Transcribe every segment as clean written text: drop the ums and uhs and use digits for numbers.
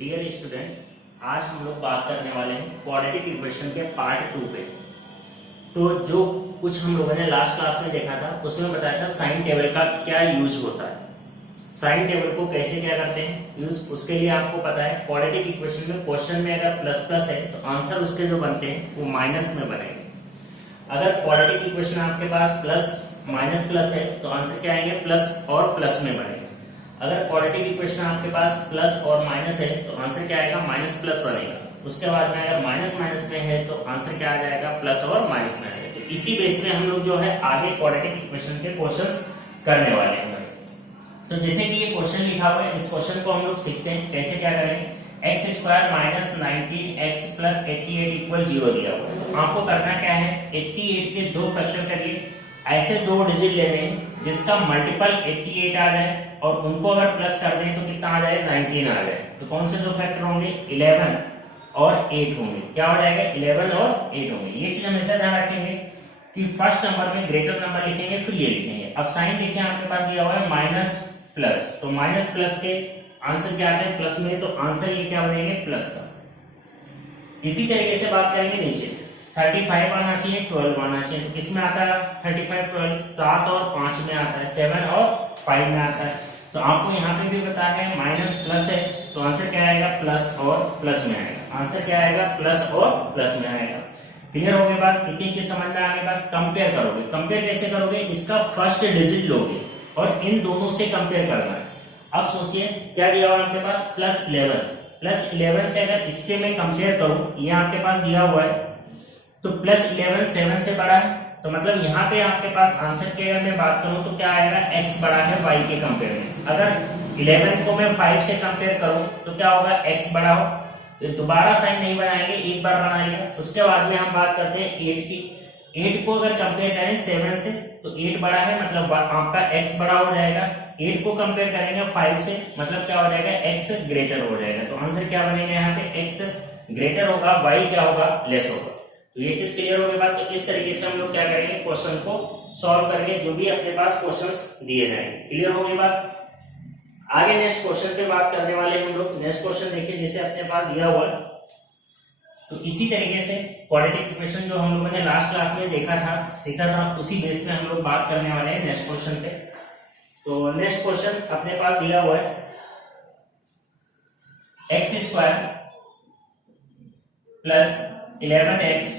Dear student, आज हम लोग बात करने वाले हैं क्वाड्रेटिक इक्वेशन के पार्ट 2 पे। तो जो कुछ हम लोगों ने लास्ट क्लास में देखा था उसमें बताया था साइन टेबल का क्या यूज होता है, साइन टेबल को कैसे क्या करते हैं यूज। उसके लिए आपको पता है क्वाड्रेटिक इक्वेशन में क्वेश्चन में अगर प्लस प्लस है तो आंसर उसके जो बनते हैं वो माइनस में बनेंगे। अगर क्वाड्रेटिक इक्वेशन आपके पास प्लस माइनस प्लस है तो आंसर क्या आएंगे, प्लस और प्लस में बनेंगे। अगर क्वाड्रेटिक इक्वेशन आपके पास प्लस और माइनस है तो आंसर क्या आएगा, माइनस प्लस बनेगा। उसके बाद में अगर माइनस माइनस में है तो आंसर क्या आ जाएगा, प्लस और माइनस में आएगा। तो इसी बेस पे हम लोग जो है आगे क्वाड्रेटिक इक्वेशन के क्वेश्चंस करने वाले हैं। तो जैसे कि ये क्वेश्चन लिखा हुआ है, इस क्वेश्चन को हम लोग सीखते हैं कैसे क्या करेंगे। X square minus 19x plus 88 equal 0 दिया हुआ है। तो आपको करना क्या है, 88 के दो फैक्टर करिए, ऐसे दो डिजिट लेने हैं जिसका मल्टीपल 88 आ जाए और उनको अगर प्लस कर दें तो कितना आ जाए, 19 आ जाए। तो कौन से दो फैक्टर होंगे, 11 और 8 होंगे। क्या हो जाएगा, 11 और 8 होंगे। ये चीज हमेशा ध्यान रखेंगे कि फर्स्ट नंबर में ग्रेटर नंबर लिखेंगे फिर ये लिखेंगे। अब साइन देखिए आपके पास दिया हुआ है माइनस प्लस, तो माइनस प्लस के आंसर क्या आते हैं, प्लस में, तो आंसर ये क्या बनेंगे, प्लस का। इसी तरीके से बात करेंगे नीचे, 35 आना चाहिए, 12 आना चाहिए। तो किसमें आता है 35, 12, 7 और 5 में आता है, 7 और 5 में आता है। तो आपको यहाँ पे भी पता है माइनस प्लस है तो आंसर क्या आएगा, प्लस और प्लस में आएगा। आंसर क्या आएगा, प्लस और प्लस में आएगा। क्लियर हो गई बात, इतनी चीज समझ में आगे बात। कंपेयर करोगे, कंपेयर कैसे करोगे, इसका फर्स्ट डिजिट लोगे और इन दोनों से कंपेयर करना है। अब सोचिए क्या दिया हुआ आपके पास, प्लस 11, प्लस 11 से अगर इससे मैं कंपेयर करूं, ये आपके पास दिया हुआ है तो प्लस 11 7 से बड़ा है। तो मतलब यहाँ पे आपके पास आंसर की अगर मैं बात करूं तो क्या आएगा, x बड़ा है y के कंपेयर में। अगर 11 को मैं 5 से कंपेयर करूं तो क्या होगा, x बड़ा हो। तो दोबारा साइन नहीं बनाएंगे, एक बार बनाएंगे। उसके बाद में हम बात करते हैं 8 की। 8 को अगर कंपेयर करें 7 से तो 8 बड़ा है, मतलब आपका x बड़ा हो जाएगा। 8 को कंपेयर करेंगे 5 से, मतलब क्या हो जाएगा, x ग्रेटर हो जाएगा। तो आंसर क्या बनेगा, यहाँ पे x ग्रेटर होगा, y क्या होगा, लेस होगा। तो ये चीज क्लियर हो गई बात। तो इस तरीके से हम लोग क्या करेंगे, क्वेश्चन को सॉल्व करेंगे जो भी अपने पास क्वेश्चंस दिए जाएंगे। क्लियर हो गई बात। आगे नेक्स्ट क्वेश्चन पे बात करने वाले हैं हम लोग। नेक्स्ट क्वेश्चन देखिए, जैसे अपने पास दिया हुआ है तो इसी तरीके से क्वाड्रेटिक इक्वेशन जो हम लोगों ने लास्ट क्लास में देखा था, सीखा था, उसी बेस में हम लोग बात करने वाले हैं नेक्स्ट क्वेश्चन पे। तो नेक्स्ट क्वेश्चन अपने पास दिया हुआ है, x square plus 11x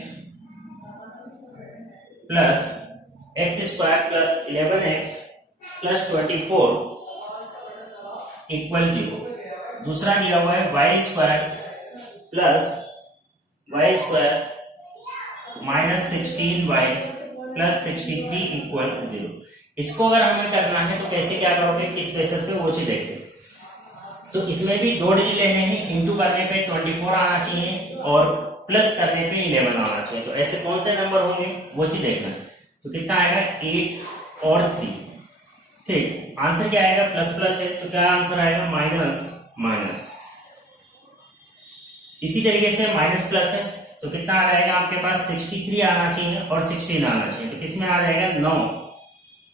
plus x square plus 11x plus 24 equal 0। दूसरा दिया हुआ है y square plus y square minus 16y plus 63 equal 0। इसको अगर हमें करना है तो कैसे क्या करोगे, किस बेसिस पे, वो चीज देखते हैं। तो इसमें भी दो डिजिट लेने हैं, इंटू करने पे 24 आना चाहिए और प्लस करने पे 11 आना चाहिए। तो ऐसे कौन से नंबर होंगे वो चीज देखना है। तो कितना आएगा, 8 और 3। ठीक, आंसर क्या आएगा, प्लस प्लस है तो क्या आंसर आएगा, माइनस माइनस। इसी तरीके से माइनस प्लस है तो कितना आ जाएगा आपके पास, 63 आना चाहिए और 16 आना चाहिए। तो किसमें आ जाएगा, 9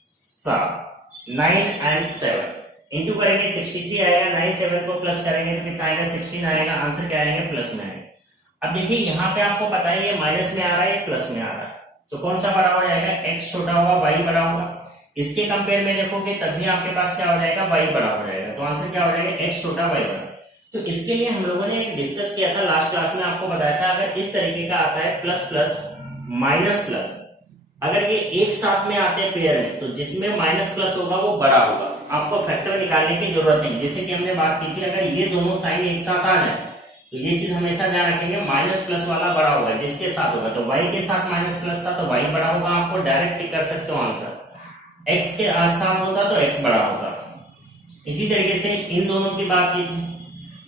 7 9 एंड 7 इंटू करेंगे 63 आएगा, 9 7 को प्लस करेंगे तो कितना आएगा, 16 आएगा। आंसर क्या आएगा, प्लस में आएगा। अब देखिए यहाँ पे आपको पता है ये माइनस में आ रहा है, प्लस में आ रहा है, तो कौन सा बड़ा हो जाएगा, x छोटा होगा, y बड़ा होगा। इसके कंपेयर में देखोगे तब भी आपके पास क्या हो जाएगा, y बड़ा हो जाएगा। तो आंसर क्या हो जाएगा, x छोटा y बड़ा। तो इसके लिए हम लोगों ने डिस्कस किया था लास्ट क्लास में, आपको बताया था अगर इस तरीके का आता है प्लस प्लस माइनस प्लस, अगर ये एक साथ में आते हैं पेयर में तो जिसमें माइनस प्लस होगा वो बड़ा होगा। आपको फैक्टर निकालने की जरूरत नहीं। जैसे कि हमने बात की थी, अगर ये दोनों साइन एक साथ आ जाए तो ये चीज हमेशा ध्यान रखेंगे, माइनस प्लस वाला बड़ा होगा जिसके साथ होगा। तो y के साथ माइनस प्लस था तो y बड़ा होगा। आपको डायरेक्ट टिक कर सकते हो आंसर। x के साथ होता तो x बड़ा होता। इसी तरीके से इन दोनों की बात की थी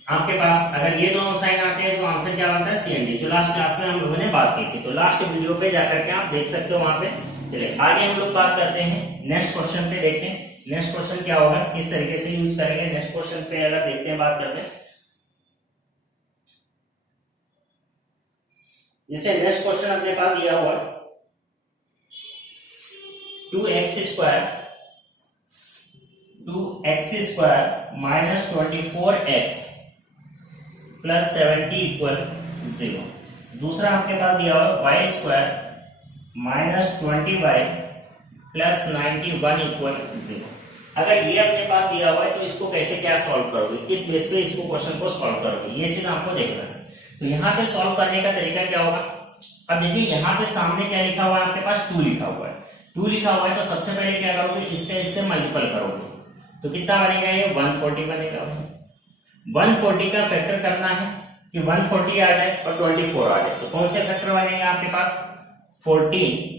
आपके पास, अगर ये दोनों साइन आते हैं तो आंसर क्या बनता है, CND, जो लास्ट क्लास में हम लोगों ने बात की थी। तो लास्ट वीडियो पे जाकर के आप देख सकते हो वहां पे। चलिए आगे हम लोग बात करते हैं नेक्स्ट क्वेश्चन पे, देखते हैं नेक्स्ट क्वेश्चन क्या होगा, किस तरीके से यूज करेंगे। नेक्स्ट क्वेश्चन पे अगर देखते हैं, बात करते हैं। जैसे नेक्स्ट क्वेश्चन अपने पास दिया हुआ है, 2x square minus 24x plus 70 equal 0। दूसरा आपके पास दिया हुआ y square minus 20y plus 91 equal 0। अगर ये अपने पास दिया हुआ है तो इसको कैसे क्या सॉल्व करोगे, किस बेस पे इसको क्वेश्चन को सॉल्व करोगे, ये चीज आपको देखना है। तो यहाँ पे सॉल्व करने का तरीका क्या होगा, अब देखिए यहाँ पे सामने क्या लिखा हुआ है, आपके पास 2 लिखा हुआ है। 2 लिखा हुआ है तो सबसे पहले क्या करोगे, इससे मल्टीपल करोगे तो कितना बनेगा, ये 140 बनेगा। 140 का फैक्टर करना है कि 140 आ जाए और 24 आ जाए, तो कौन से फैक्टर बनेंगे आपके पास, 14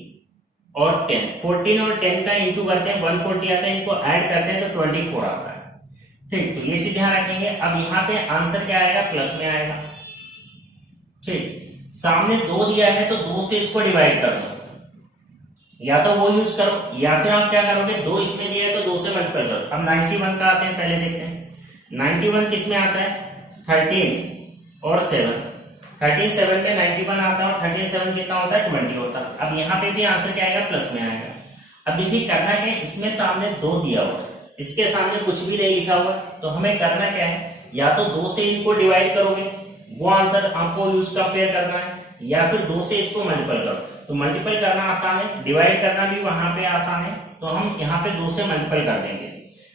और 10। 14 और 10 का इंटू करते हैं 140 आता है, इनको ऐड करते हैं तो 24 आता है। ठीक, तो ये चीज ध्यान रखेंगे। अब यहाँ पे आंसर क्या आएगा, प्लस में आएगा। ठीक, सामने 2 दिया है तो 2 से इसको डिवाइड कर दो, या तो वो यूज करो या फिर आप क्या करोगे, 2 इसमें दिया है तो 2 से मल्टीपल करो। अब 91 का आते हैं, पहले देखते हैं 91 किस में आता है, 13 और 7। 13 7 में 91 आता है और 13 7 कितना होता है, 20 होता है। अब यहाँ पे भी आंसर क्या आएगा, प्लस में आएगा। अब देखिए करना है, इसमें सामने 2 दिया हुआ है, इसके सामने कुछ भी नहीं लिखा हुआ, तो हमें करना क्या है, या तो 2 से इनको डिवाइड करोगे, वो आंसर आपको यूज कंपेयर करना है, या फिर 2 से इसको मल्टीपल करो। तो मल्टीपल करना आसान है, डिवाइड करना भी वहां पे आसान है, तो हम यहाँ पे 2 से मल्टीपल कर देंगे।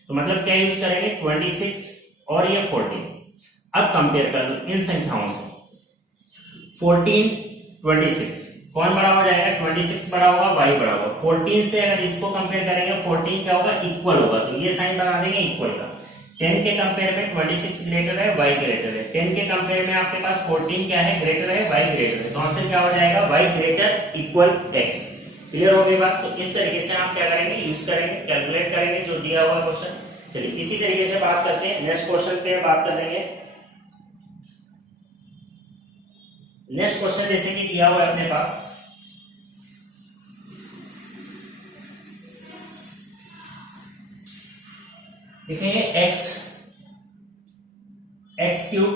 तो मतलब क्या यूज करेंगे, 26 और ये 14। अब कंपेयर कर लो इन संख्याओं से, 14 26 कौन बड़ा हो जाएगा, 26 बड़ा होगा, y बड़ा होगा। 14 से अगर इसको कंपेयर करेंगे, 14 क्या होगा, इक्वल होगा, तो ये साइन बना देंगे इक्वल का। 10 के कंपेयर में 26 ग्रेटर है, y ग्रेटर है। 10 के कंपेयर में आपके पास 14 क्या है, ग्रेटर है, y ग्रेटर है, तो आंसर क्या हो जाएगा, y greater equal x। Clear हो गई बात। तो इस तरीके से आप क्या करेंगे, यूज करेंगे, कैलकुलेट करेंगे जो दिया हुआ क्वेश्चन। चलिए इसी तरीके से बात करते हैं, नेक्स्ट क्वेश्चन पे बात कर लेंगे। नेक्स्ट क्वेश्चन जैसे कि दिया हुआ है अपने पास, देखिए x cube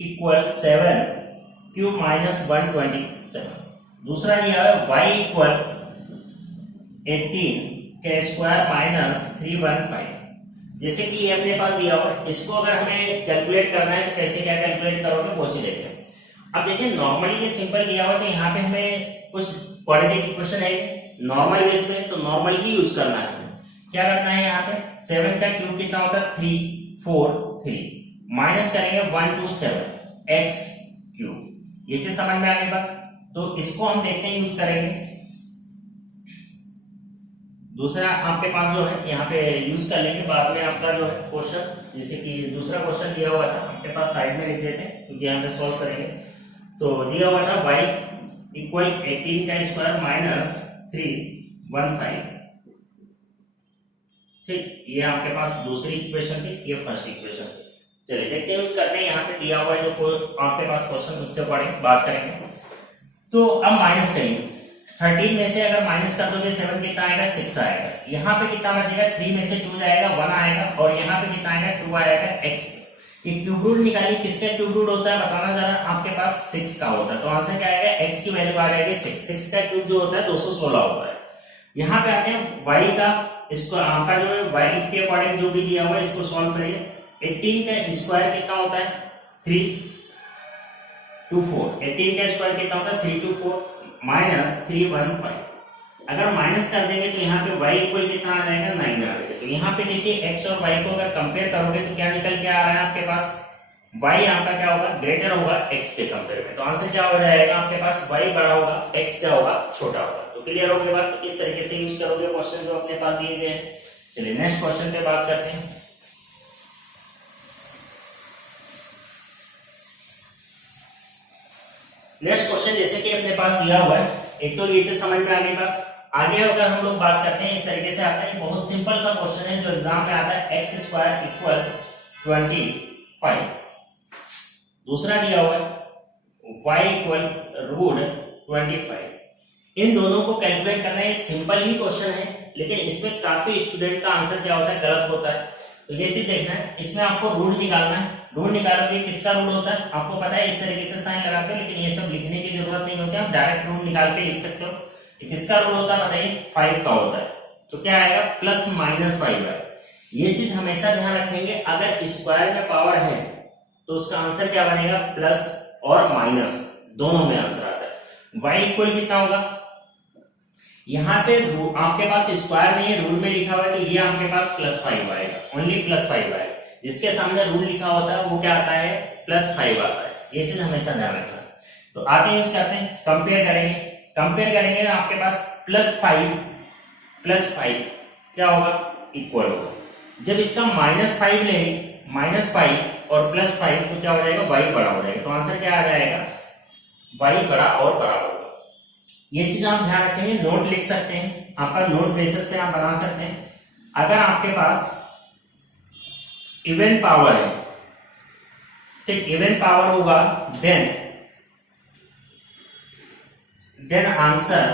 equal 7 cube minus 127। दूसरा दिया है y इक्वल 18 के स्क्वायर माइनस 315। जैसे कि ये अपने पास दिया हुआ है, इसको अगर हमें कैलकुलेट करना है तो कैसे क्या कैलकुलेट करोगे वो चीज देखते हैं। अब देखिए नॉर्मली ये सिंपल दिया हुआ है, तो यहाँ पे हमें कुछ क्वाड्रेटिक इक्वेशन है नॉर्मल बेस पे, तो नॉर्मल ही यूज करना है। क्या करना है, यहाँ पे 7 का क्यूब कितना होता है, 3 4 3 माइनस करेंगे 1 2 7 x क्यूब। ये चीज समझ में आ गई बात। तो इसको हम देखते हैं, यूज करेंगे। दूसरा आपके पास जो है यहाँ पे यूज कर लेंगे बाद में आपका जो है क्वेश्चन, जैसे कि दूसरा क्वेश्चन दिया हुआ था आपके पास, साइड में लिख देते हैं क्योंकि यहाँ पे सॉल्व करेंगे। तो दिया हुआ था y इक्वल 18 का स्क्वायर माइनस 315। ठीक, ये आपके पास दूसरी इक्वेशन थी, ये फर्स्ट इक्वेशन थी। चलिए देखते हैं, यूज करते हैं। यहाँ पे दिया हुआ है जो आपके पास क्वेश्चन, उसके बारे बात करेंगे। तो अब माइनस करेंगे, 13 में से अगर माइनस कर दोगे 7 कितना आएगा, 6 आएगा। यहाँ पे कितना बचेगा, 3 में से 2 जाएगा, 1 आएगा, और यहाँ पे कितना आएगा, 2 आएगा, x। ये क्यूब रूट निकालिए, किसका क्यूब रूट होता है बताना जरा, आपके पास 6 का होता है, तो आंसर क्या आएगा, x की वैल्यू आ जाएगी 6। 6 का क्यूब जो होता है 216 होता है। यहाँ पे आते हैं y का, इसको आपका जो है y के अकॉर्डिंग जो भी दिया हुआ है इसको सॉल्व करिए। 18 का स्क्वायर कितना होता है, 324। 18 का स्क्वायर कितना होता है, 324 माइनस 315। अगर माइनस कर देंगे तो यहाँ पे y इक्वल कितना आ जाएगा, 9 आ जाएगा। तो यहाँ पे देखिए x और y को अगर कंपेयर करोगे तो क्या निकल के आ रहा है आपके पास, y आपका क्या होगा, ग्रेटर होगा x के कंपेयर में। तो आंसर क्या हो जाएगा आपके पास, y बड़ा होगा, x क्या होगा, छोटा होगा। तो क्लियर हो गई बात। तो इस तरीके से यूज करोगे क्वेश्चन जो अपने पास दिए गए हैं। चलिए नेक्स्ट क्वेश्चन पे बात करते हैं। नेक्स्ट क्वेश्चन जैसे कि अपने पास दिया हुआ है, एक तो ये चीज समझ में आ गई बात। आगे अगर हम लोग बात करते हैं, इस तरीके से आता है, बहुत सिंपल सा क्वेश्चन है जो एग्जाम में आता है, एक्स स्क्वायर इक्वल 25। दूसरा दिया हुआ है y इक्वल रूट 25। इन दोनों को कैलकुलेट करना है, सिंपल ही क्वेश्चन है, लेकिन इसमें काफी स्टूडेंट का आंसर क्या होता है, गलत होता है। तो ये चीज देखना है, इसमें आपको रूट निकालना है। रूट निकालोगे, किसका रूट होता है आपको पता है, इस तरीके से साइन लगाते हो, लेकिन ये सब लिखने की जरूरत नहीं होती, आप डायरेक्ट रूट निकाल के लिख सकते हो। किसका रूट होता है बताइए, 5 का होता है। तो क्या आएगा, प्लस माइनस 5 है। ये चीज हमेशा ध्यान रखेंगे, अगर स्क्वायर में पावर है तो उसका आंसर क्या बनेगा, प्लस और माइनस दोनों में आंसर आता है। y इक्वल कितना होगा, यहाँ पे आपके पास स्क्वायर नहीं है, रूल में लिखा हुआ है, तो ये आपके पास +5 आएगा, ओनली +5 आएगा। जिसके सामने रूल लिखा होता है वो क्या आता है, +5 आता है। ये चीज हमेशा ध्यान रखना। तो आते हैं इसके आते हैं कंपेयर करेंगे ना, आपके पास +5 क्या होगा, इक्वल होगा। जब इसका -5 लेंगे, -5 और +5 तो क्या हो जाएगा, y बड़ा हो जाएगा। तो आंसर क्या आ जाएगा, y बड़ा और बराबर होगा। ये चीज आप ध्यान रखेंगे, नोट लिख सकते हैं, आपका नोट बेसिस पे आप बना सकते हैं। अगर आपके पास इवन पावर है, ठीक, इवन पावर होगा, then answer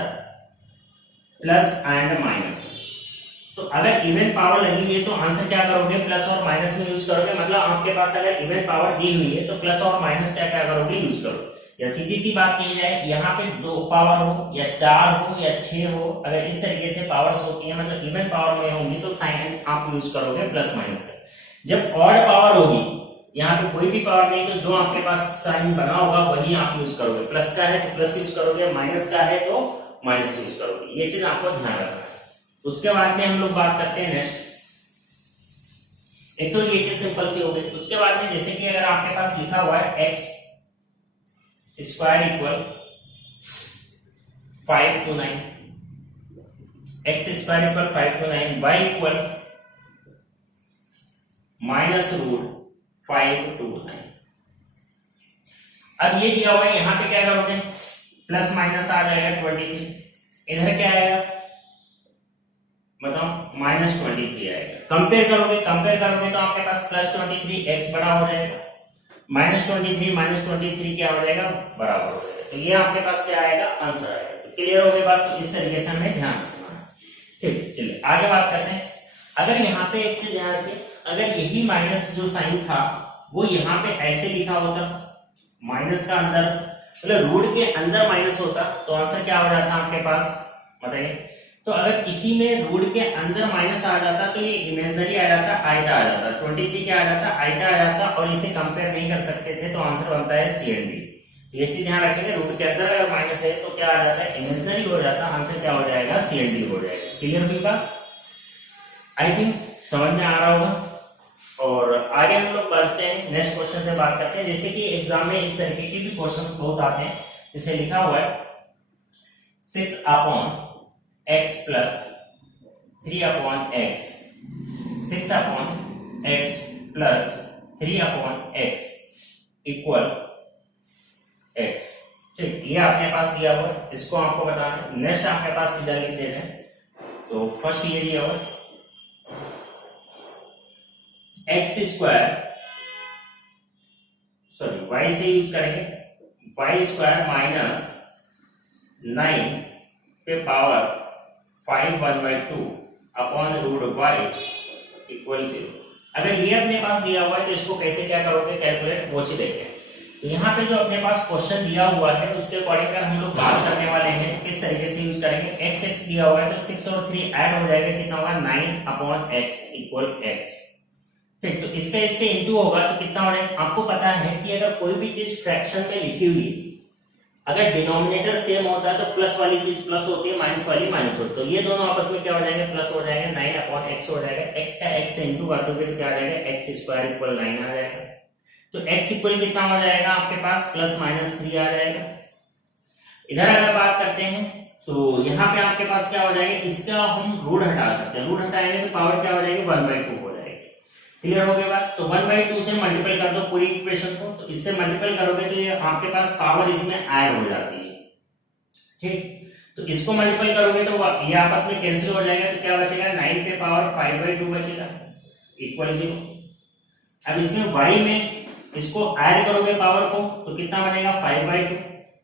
plus and minus. तो अगर इवन पावर लगी हुई है तो आंसर क्या करोगे, प्लस और माइनस में यूज करोगे। मतलब आपके पास अगर इवन पावर दी हुई है तो प्लस और माइनस क्या क्या करोगे, यूज करोगे। या सीधी सी बात की जाए, यहाँ पे 2 पावर हो या 4 हो या 6 हो, अगर इस तरीके से पावर्स होती है, मतलब इवन पावर में होंगी, तो साइन आप यूज करोगे प्लस माइनस का। जब ऑड पावर होगी, यहाँ पे कोई भी पावर नहीं, तो जो आपके पास साइन बना होगा वही आप यूज करोगे। प्लस का है तो प्लस यूज करोगे, माइनस का है तो माइनस यूज करोगे। ये चीज आपको ध्यान रखना है। उसके बाद में हम लोग बात करते हैं नेक्स्ट। एक तो ये चीज सिंपल सी हो गई। उसके बाद में जैसे कि अगर आपके पास लिखा हुआ है x square equal 5 to 9, x square equal 5 to 9, y equal -√5 to 9। अब ये दिया हुआ है, यहां पे क्या करोगे, प्लस माइनस आ जाएगा 23, इधर क्या आएगा, बताओ, -23 आएगा। कंपेयर करोगे तो आपके पास +23 x बड़ा हो जाएगा, -23 क्या हो जाएगा, बराबर हो जाएगा। तो ये आपके पास क्या आएगा, आंसर आएगा। तो क्लियर हो गई बात। तो इस तरीके से हमें ध्यान रखना है। ठीक, चलिए आगे बात करते हैं। अगर यहाँ पे एक चीज ध्यान रखिए, अगर यही माइनस जो साइन था वो यहाँ पे ऐसे लिखा होता, माइनस का अंदर, मतलब रूट के अंदर माइनस होता, तो आंसर क्या हो जाता आपके पास, बताइए। तो अगर किसी में रूट के अंदर माइनस आ जाता तो ये इमेजिनरी आ जाता, आइटा आ जाता, 23 क्या आ जाता, आइटा आ जाता, और इसे कंपेयर नहीं कर सकते थे, तो आंसर बनता है CND। ये चीज ध्यान रखेंगे, रूट के अंदर अगर माइनस है तो क्या आ जाता है, इमेजिनरी हो जाता, आंसर क्या हो जाएगा, CND हो जाएगा। क्लियर हुई बात, आई थिंक समझ में आ रहा होगा। और आगे हम लोग बढ़ते हैं, नेक्स्ट क्वेश्चन पे बात करते हैं। जैसे कि एग्जाम में इस तरीके के भी क्वेश्चंस बहुत आते हैं, जैसे लिखा हुआ है 6/x plus 3/x, 6/x plus 3/x equal x। ठीक, ये आपके पास दिया हुआ है, इसको आपको बताना है। नेक्स्ट आपके पास सीधा लिख देते हैं। तो फर्स्ट ये दिया हुआ है x स्क्वायर, सॉरी y से यूज करेंगे, y स्क्वायर -9 पे पावर 5/2 अपॉन √y इक्वल 0। अगर ये अपने पास दिया हुआ है तो इसको कैसे क्या करोगे, कैलकुलेट, वो चीज देखें। तो यहाँ पे जो अपने पास क्वेश्चन दिया हुआ है उसके अकॉर्डिंग अगर हम लोग बात करने वाले हैं किस तरीके से यूज करेंगे। x दिया हुआ है तो 6 और 3 ऐड हो जाएगा, कितना होगा, 9/x इक्वल x। ठीक, तो इसका इससे इंटू होगा तो कितना हो जाएगा। आपको पता है कि अगर कोई भी चीज फ्रैक्शन में लिखी हुई, अगर डिनोमिनेटर सेम होता है तो प्लस वाली चीज प्लस होती है, माइनस वाली माइनस होती है। तो ये दोनों आपस में क्या हो जाएंगे, प्लस हो जाएंगे, 9/x हो जाएगा। x का x से इंटू काटोगे तो क्या आ जाएगा, x स्क्वायर इक्वल 9 आ जाएगा। तो x इक्वल कितना हो जाएगा आपके पास, +-3 आ जाएगा। इधर अगर बात करते हैं तो यहाँ पे आपके पास क्या हो जाएगा, इसका हम रूट हटा सकते हैं। रूट हटाएंगे तो पावर क्या हो जाएगी, 1/2 हो जाएगी। क्लियर हो गया बात। तो 1/2 से मल्टीपल कर दो पूरी इक्वेशन को, तो इससे मल्टीपल करोगे तो ये आपके पास पावर इसमें ऐड हो जाती है। ठीक, तो इसको मल्टीपल करोगे तो ये आपस में कैंसिल हो जाएगा, तो क्या बचेगा, 9 पे पावर 5/2 बचेगा इक्वल 0। अब इसमें y में इसको ऐड करोगे पावर को तो कितना बनेगा, 5/2।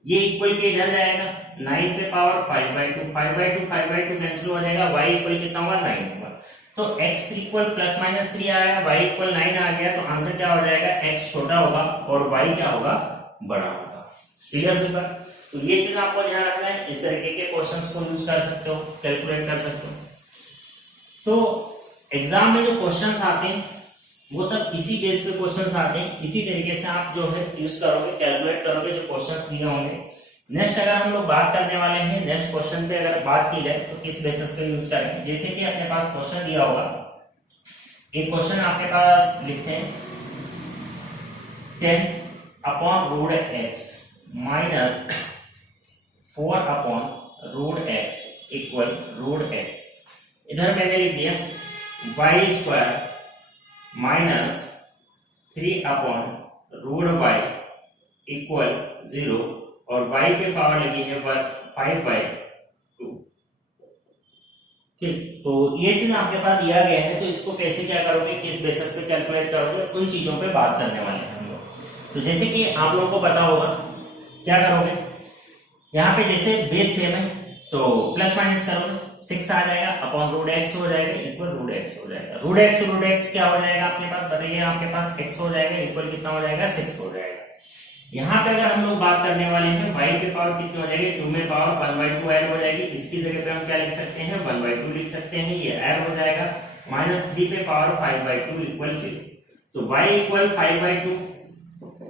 ये इक्वल के इधर जाएगा, 9 पे पावर 5/2, 5/2 कैंसिल हो जाएगा, y इक्वल कितना होगा, 9 होगा। तो x इक्वल +-3 आया, y इक्वल 9 आ गया, तो आंसर क्या हो जाएगा, x छोटा होगा और y क्या होगा, बड़ा होगा। क्लियर होगा। तो ये चीज आपको ध्यान रखना है। इस तरीके के क्वेश्चंस को यूज कर सकते हो, कैलकुलेट कर सकते हो। तो एग्जाम में जो क्वेश्चंस आते हैं वो सब इसी बेस पे क्वेश्चंस आते हैं। इसी तरीके से आप जो है यूज करोगे, कैलकुलेट करोगे जो क्वेश्चंस दिए होंगे। नेक्स्ट अगर हम लोग बात करने वाले हैं नेक्स्ट क्वेश्चन पे, अगर बात की जाए तो किस बेसिस पे यूज करेंगे। जैसे कि अपने पास क्वेश्चन दिया होगा, एक क्वेश्चन आपके पास लिखते हैं 10 upon root x minus 4 upon root x equal root x. इधर मैंने लिख दिया y square minus 3 upon root y equal 0 और y पे पावर लगी है 5/2। ठीक, तो ये चीज आपके पास दिया गया है, तो इसको कैसे क्या करोगे, किस बेसिस पे कैलकुलेट करोगे, उन चीजों पे बात करने वाले हैं हम लोग। तो जैसे कि आप लोगों को पता होगा क्या करोगे, यहाँ पे जैसे बेस सेम है तो प्लस माइनस करोगे, 6 आ जाएगा अपॉन रूट एक्स हो जाएगा इक्वल रूट एक्स हो जाएगा। रूट एक्स क्या हो जाएगा आपके पास, बताइए, आपके पास x हो जाएगा इक्वल कितना हो जाएगा, 6 हो जाएगा। यहाँ पे अगर हम लोग बात करने वाले हैं y पे पावर कितनी हो जाएगी, 2 में पावर 1/2 ऐड हो जाएगी। इसकी जगह पे हम क्या लिख सकते हैं, 1/2 लिख सकते हैं, ये ऐड हो जाएगा। माइनस 3 पे पावर 5/2 इक्वल 0। तो y इक्वल 5/2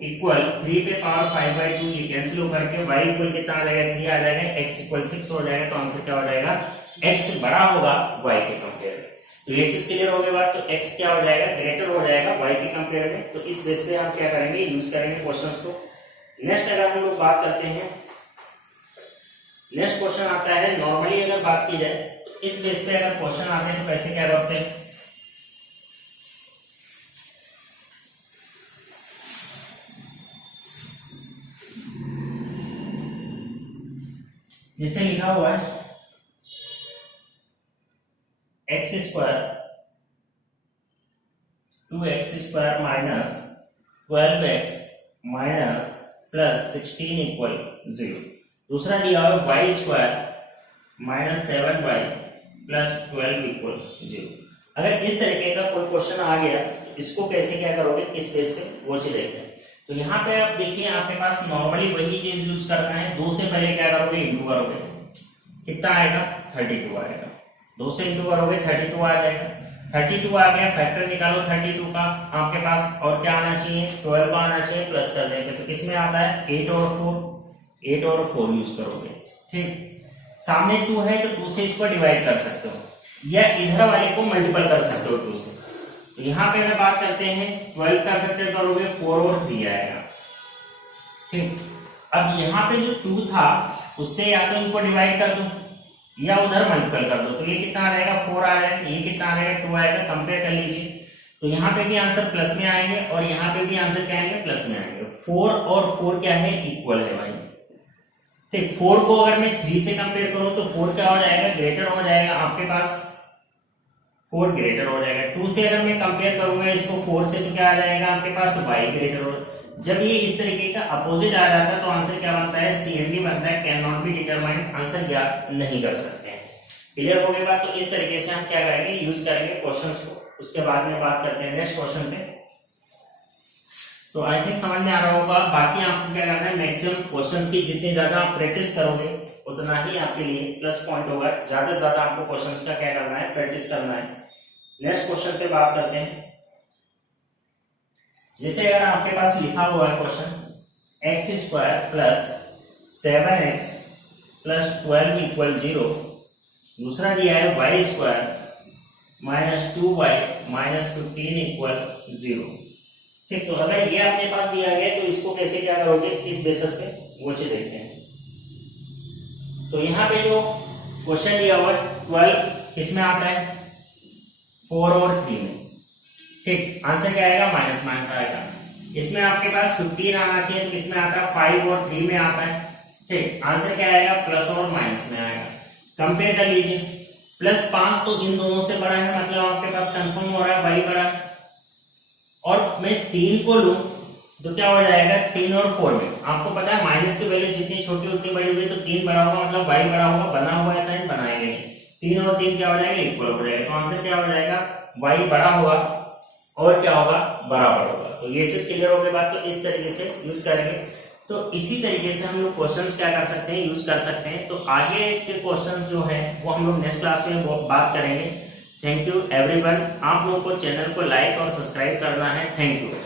इक्वल 3 पे पावर 5/2, ये कैंसिल होकर के y इक्वल कितना आ जाएगा, 3 आ जाएगा। x इक्वल 6 हो जाएगा। तो आंसर क्या हो जाएगा, x बड़ा होगा y के कंपेयर में। तो ये चीज क्लियर हो गई बात। तो x क्या हो जाएगा, ग्रेटर हो जाएगा y के कंपेयर में। तो इस बेस पे आप क्या करेंगे, यूज करेंगे क्वेश्चंस को। नेक्स्ट अगर हम लोग बात करते हैं, नेक्स्ट क्वेश्चन आता है, नॉर्मली अगर बात की जाए तो इस बेस पे अगर क्वेश्चन आते हैं तो कैसे क्या करते हैं। जैसे लिखा हुआ है x square 2x² minus 12x minus plus 16 equal 0। दूसरा दिया हुआ y square minus 7y plus 12 equal 0। अगर इस तरीके का कोई क्वेश्चन आ गया तो इसको कैसे क्या करोगे, किस बेस पे, वो चीज देखते हैं। तो यहाँ पे आप देखिए आपके पास नॉर्मली वही चीज यूज करना है। 2 से पहले क्या करोगे, इंटू करोगे, कितना आएगा, 32 आएगा। 2 से इंटू करोगे 32 आ जाएगा। 32 आ गया, फैक्टर निकालो 32 का आपके पास, और क्या आना चाहिए, 12 आना चाहिए, प्लस कर देंगे तो किसमें आता है 8 और 4 यूज करोगे। ठीक, सामने 2 है तो 2 से इसको डिवाइड कर सकते हो या इधर वाले को मल्टीपल कर सकते हो 2 से। तो यहाँ पे अगर बात करते हैं 12 का फैक्टर करोगे 4 और 3 आएगा। ठीक, अब यहाँ पे जो 2 था उससे या तो इनको डिवाइड कर दो या उधर मल्टीपल कर दो। तो ये कितना आ जाएगा, 4 आ जाएगा, ये कितना आ जाएगा, 2 आएगा। कंपेयर कर लीजिए तो यहाँ पे भी आंसर प्लस में आएंगे और यहाँ पे भी आंसर क्या आएंगे, प्लस में आएंगे। 4 और 4 क्या है, इक्वल है भाई। ठीक, 4 को अगर मैं 3 से कंपेयर करूं तो 4 क्या हो जाएगा, ग्रेटर हो जाएगा आपके पास, 4 ग्रेटर हो जाएगा। 2 से अगर मैं कंपेयर करूंगा इसको 4 से तो क्या आ जाएगा आपके पास, y ग्रेटर हो। जब ये इस तरीके का अपोजिट आ जाता है तो आंसर क्या बनता है, CND बनता है, can not be determined, answer ज्ञात नहीं कर सकते हैं। क्लियर हो गई बात। तो इस तरीके से हम क्या करेंगे, यूज करेंगे क्वेश्चंस को। उसके बाद में बात करते हैं नेक्स्ट क्वेश्चन पे। तो आई थिंक समझ में आ रहा होगा। बाकी आपको क्या करना है, मैक्सिमम क्वेश्चंस की जितनी ज्यादा आप प्रैक्टिस करोगे उतना ही आपके लिए प्लस पॉइंट होगा। ज्यादा से ज्यादा आपको क्वेश्चंस का क्या करना है, प्रैक्टिस करना है। नेक्स्ट क्वेश्चन पे बात करते हैं। जैसे अगर आपके पास लिखा हुआ है question x square plus 7x plus 12 equal 0। दूसरा दिया है y square minus 2y minus 15 equal 0। ठीक, तो अगर ये आपके पास दिया गया तो इसको कैसे क्या करोगे, किस बेसिस पे, वो चीज देखते हैं। तो यहाँ पे जो क्वेश्चन दिया हुआ है 12 किसमें आता है, 4 और 3 में। ठीक, आंसर क्या आएगा, माइनस माइनस आएगा। इसमें आपके पास 15 आना चाहिए तो किसमें आता है, 5 और 3 में आता है। ठीक, आंसर क्या आएगा, प्लस और माइनस में आएगा। कंपेयर कर लीजिए, प्लस 5 तो इन दोनों से बड़ा है, मतलब आपके पास कंफर्म हो रहा है y बड़ा है। और मैं 3 को लूं तो क्या हो जाएगा, 3 और 4 में आपको पता है माइनस की वैल्यू जितनी छोटी उतनी बड़ी हुई, तो 3 बड़ा होगा मतलब y बड़ा होगा। बना हुआ है साइन, बनाएंगे 3 और 3 क्या हो जाएगा, इक्वल हो जाएगा। तो आंसर क्या हो जाएगा, y बड़ा होगा और क्या होगा, बराबर होगा। तो ये चीज क्लियर हो गई बात। तो इस तरीके से यूज करेंगे। तो इसी तरीके से हम लोग क्वेश्चंस क्या कर सकते हैं, यूज कर सकते हैं। तो आगे के क्वेश्चंस जो है वो हम लोग नेक्स्ट क्लास में बात करेंगे। Thank you everyone. आप लोगों को चैनल को लाइक और सब्सक्राइब करना है। Thank you.